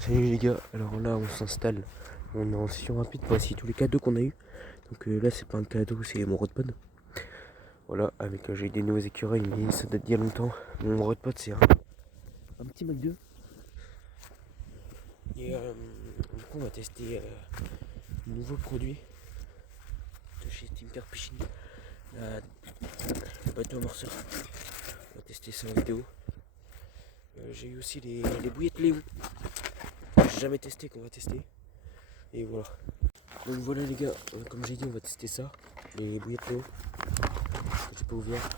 Salut les gars, alors là on s'installe, on est en session rapide pour essayer tous les cadeaux qu'on a eu. Donc là c'est pas un cadeau, c'est mon roadpod. Voilà, avec j'ai eu des nouveaux écureuils mais ça date d'il y a longtemps. Mon roadpod c'est un petit Mac 2. Et du coup on va tester un nouveau produit de chez Team Carpuccini, le bateau amorceur. On va tester ça en vidéo. J'ai eu aussi les bouillettes Léon, que j'ai jamais testé, qu'on va tester. Et voilà. Donc voilà les gars, comme j'ai dit on va tester ça, les bouillettes Léon, que j'ai pas ouvert.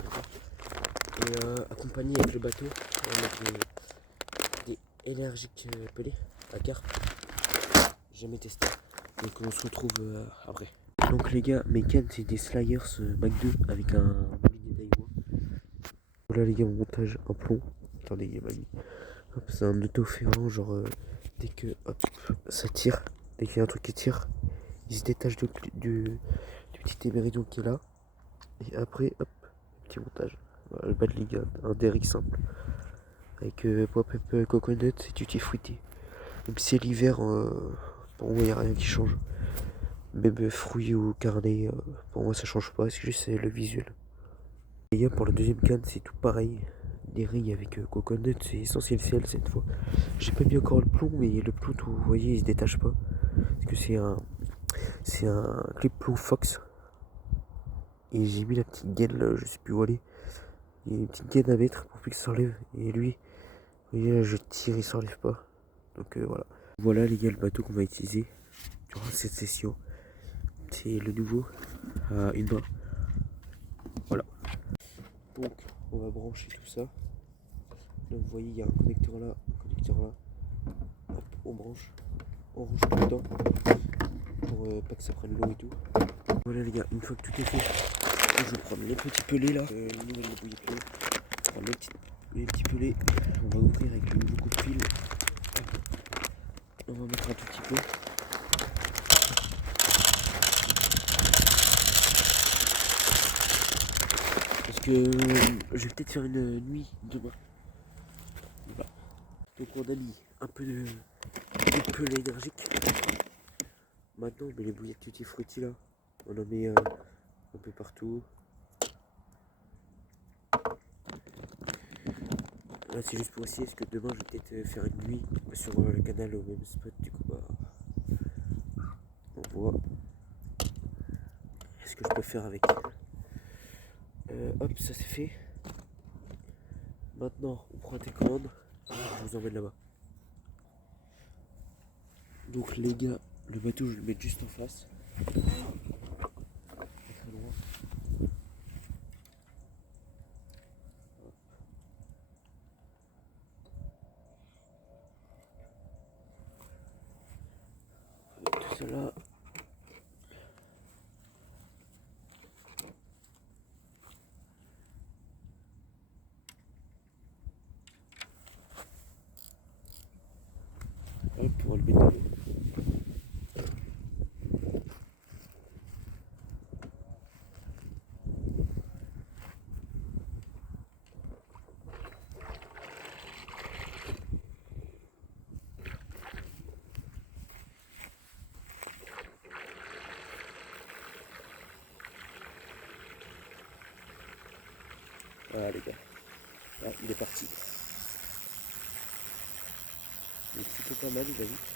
Et accompagné avec le bateau, on va mettre des énergiques pelés à carpe. J'ai jamais testé. Donc on se retrouve après. Donc les gars, mes cannes c'est des Slayers Mac 2 avec un moulinet Daiwa. Voilà les gars, mon montage en plomb. Attendez, il y a ma vie. Hop, c'est un auto-ferrant, genre dès que hop, ça tire, dès qu'il y a un truc qui tire, il se détache du petit éméridon qui est là. Et après, hop, petit montage. Voilà, le bas de ligue, un derrick simple. Avec pop-up coconut et tutti frutti. Même si c'est l'hiver, pour moi il n'y a rien qui change. Même fruits ou carnet, pour moi ça change pas, c'est juste le visuel. Et là, pour la deuxième canne, c'est tout pareil. Des rilles avec coconut, c'est essentiel ciel cette fois. J'ai pas mis encore le plomb, mais le plomb, vous voyez, il se détache pas. Parce que c'est un clip plomb Fox. Et j'ai mis la petite gaine là, je sais plus où aller. Il y a une petite gaine à mettre pour plus que ça s'enlève. Et lui, vous voyez là, je tire, il s'enlève pas. Donc voilà. Voilà les gars, le bateau qu'on va utiliser durant cette session. C'est le nouveau à une main. Voilà. Donc on va brancher tout ça. Là vous voyez il y a un connecteur là, un connecteur là. Hop, on branche. On range tout dedans. Pour pas que ça prenne l'eau et tout. Voilà les gars, une fois que tout est fait, je vais prendre les petits pelés là. Les nouvelles bouillettes là. On prend les petits pelés. On va ouvrir avec le nouveau coup de fil. On va mettre un tout petit peu. Parce que je vais peut-être faire une nuit demain. Voilà. Donc on a mis un peu de pelé énergique. Maintenant on met les bouillettes tutti frutti là. On en met un peu partout. Là c'est juste pour essayer parce que demain je vais peut-être faire une nuit sur le canal au même spot. Du coup bah on voit ce que je peux faire avec. Hop, ça c'est fait. Maintenant on prend la télécommande. Je vous emmène là-bas. Donc les gars, le bateau je vais le mettre juste en face. Pas très loin. Avec tout ça là. Hop, on va le mettre dedans. Voilà les gars. Ah, il est parti. Il est plutôt pas mal, il va vite.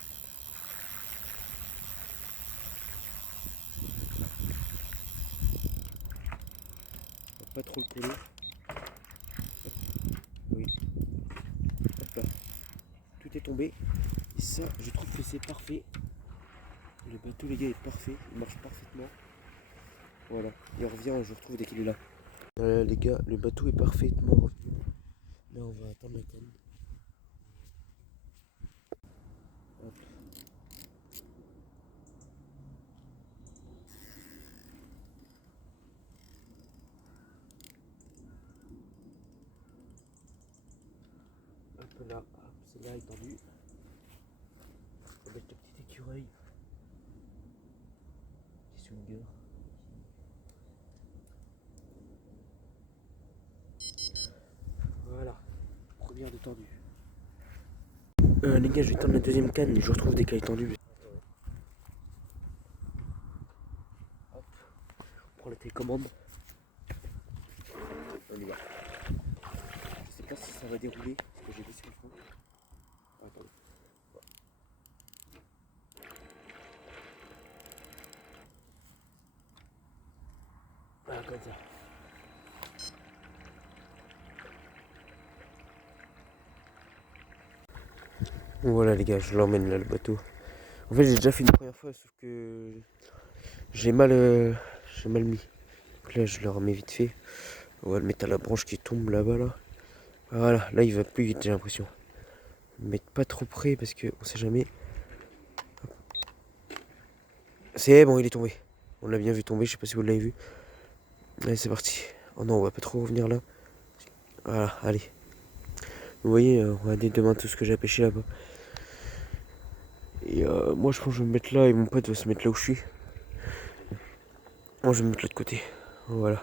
On va pas trop le coller. Hop. Oui. Hop là. Tout est tombé. Et ça, je trouve que c'est parfait. Le bateau, les gars, est parfait. Il marche parfaitement. Voilà. Il revient, je le retrouve dès qu'il est là. Voilà, les gars, le bateau est parfaitement revenu. Là, on va attendre la canne. Hop. Hop là. Hop, celle-là est tendue. On va mettre le petit écureuil. Petit swinger. Voilà. Première détendue. Les gars, je vais tendre la deuxième canne et je retrouve des cailles tendues. Hop, on prend la télécommande. On y va. Je sais pas si ça va dérouler, parce que j'ai laissé le fond. Attendez. Ah, comme ça. Voilà les gars, je l'emmène là le bateau. En fait j'ai déjà fait une première fois sauf que j'ai mal mis. Donc là je le remets vite fait. On va le mettre à la branche qui tombe là-bas là. Voilà, là il va plus vite j'ai l'impression. Mettre pas trop près parce que on sait jamais. C'est bon, il est tombé. On l'a bien vu tomber, je sais pas si vous l'avez vu. Allez c'est parti. Oh non, on va pas trop revenir là. Voilà, allez. Vous voyez, on va aller demain tout ce que j'ai pêché là-bas. Et moi je pense que je vais me mettre là et mon pote va se mettre là où je suis. Moi je vais me mettre de l'autre côté. Voilà.